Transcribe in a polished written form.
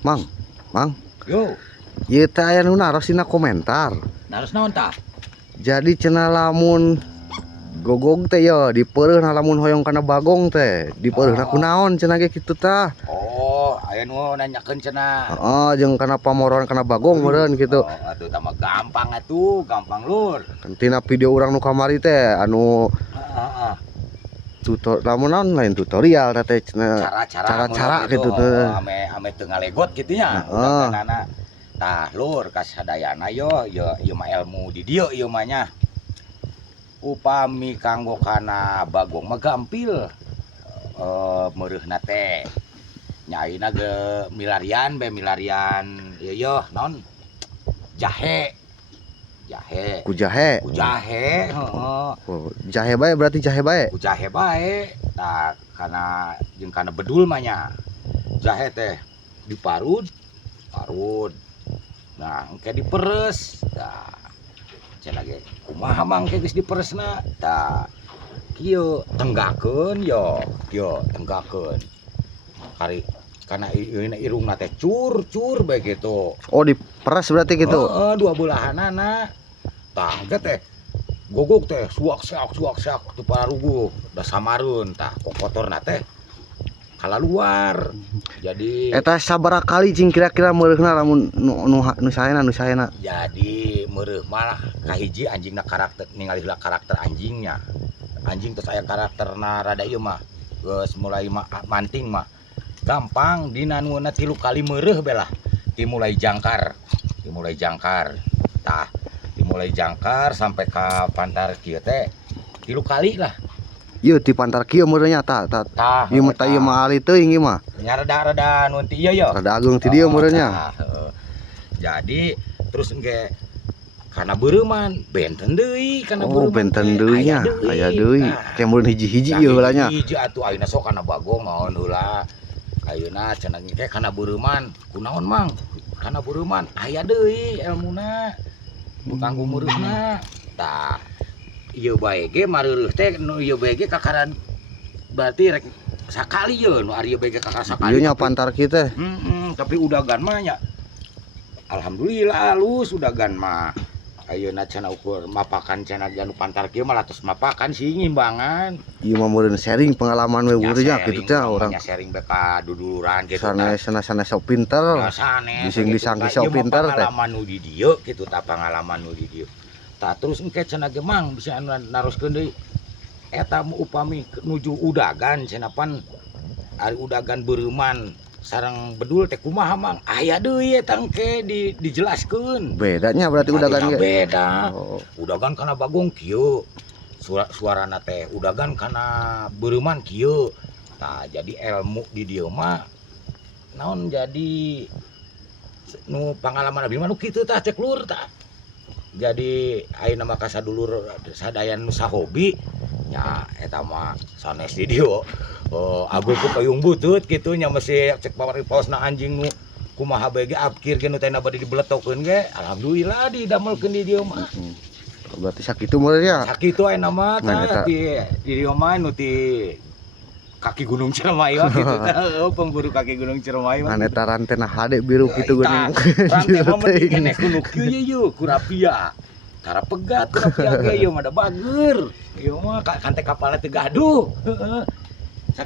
Mang, Mang, Yo, ieu teh aya nu narosina komentar. naros naon tah? Jadi cenah lamun gogog teh ya dipeureun lamun hoyong kana bagong teh, dipeureunna kunaon cenah ge kitu tah. Oh, aya nu nanyakeun cenah. Heeh, jeung kana pamoron kana bagong meureun kitu. Oh, atuh tah mah gampang atuh, gampang lur. Tina video urang nu kamari teh anu Heeh. lamun naon lain tutorial teh cenah. Cara-cara Gitu teh. Ame teu ngalegot kitu nya. Heeh. Udah tah lur kasadayana yo mah ilmu di dieu ieu mah nya. Upami kanggo kana bagong mah gampil. Meureunna teh nya ayeuna ge milarian ieu naon jahe. Ku jahe. Ku jahe, heeh. Oh, jahe bae berarti jahe bae. Ku jahe bae. Tah kana jeung kana bedul mah nya. Jahe teh diparut. Nah, engke diperes. Tah. Cenah ge kumaha mang ge geus diperesna? Tah. Kieu tenggakeun yo, tenggakeun. Kari kana irungna teh cur bae gitu. Oh, diperes berarti gitu. Heeh, dua belahanana. Tah engke teh gogog teh suak-sak teu pararuguh, da samareun tah kotorna teh kalaluar. Jadi Eta sabaraha kali cing kira-kira meureunna lamun nu saena. Jadi meureun mah kahiji anjingna karakter ningali heula karakter anjingnya. Anjing teh aya karakterna rada ieu mah geus mulai manting mah. Gampang dina nueuna 3 kali meureuh belah. Dimulai jangkar. Tah, dimulai jangkar sampai ka pantar kieu teh 3 kali lah. Ieu ti pantar kieu meureunnya tah. Ieu mah ieu mah ali teuing ieu mah. Nya rada nu ti ieu yo. Rada agung ti dieu meureunnya. Jadi terus engke kana beureuman benten deui kana Oh, beureuman. benten deui nya. Aya deui. Teh meureun hiji-hiji ieu heula nya. Hiji atuh ayeuna sok kana bagong naon heula. Ayeuna cenah ge kana beureuman kunaon mang? Kana beureuman aya deui elmuna. Kanggo meureunna. Tah ieu bae ge mareureut teh nu ieu bae ge kakaran berarti rek sakali ye nu ari ieu bae ge kakar sakali. Ieu nya pantar kieu teh. Tapi udagan mah nya alhamdulillah halus udagan mah. Ayeuna cenah ukur mapakan cenah anu pantar kieu mah latos mapakan sih ngimbangan. Ieu mah meureun sharing pengalaman we urang kitu teh urang. Nya sharing bae ka duduluran kitu tah. Sanes sok pinter. Bising disangki sok pinter teh. Pengalaman nu di dieu kitu tah pengalaman nu di dieu. Tah terus engke cenah ge mang bisa naroskeun deui. Eta upami nuju udagan cenah pan ari udagan beureuman sareng bedul teh kumaha mang aya deui eta engke dijelaskeun. Bedanya berarti udagan ge. Beda. Udagan kana bagong kieu. Suarana teh udagan kana beureuman kieu. Tah jadi ilmu di dieu mah naon jadi nu pangalaman abdi mah nu kitu tah cek lur tah. Jadi ayeuna mah kasadulur sadayan nu sahobi nya eta mah sanes di dieu. Abu ku payung butut kitu nya mesti cek pawariposna anjing nu kumaha bae ge abkir ge nu teh bade dibletokeun ge alhamdulillah didamelkeun di dieu mah. Berarti sakitu meureunnya. Sakitu ayeuna mah tah di dieu mah nu ti kaki Gunung Ciremai mah kitu tah pemburu kaki Gunung Ciremai mah. Kan eta rantena hade biru kitu geuning. Rantai mah mending keneh kuno kieu ye kurapia. Cara pegat kurapia ge ieu mah da bager. Ieu mah kan teh kapalna teu gaduh. Heeh.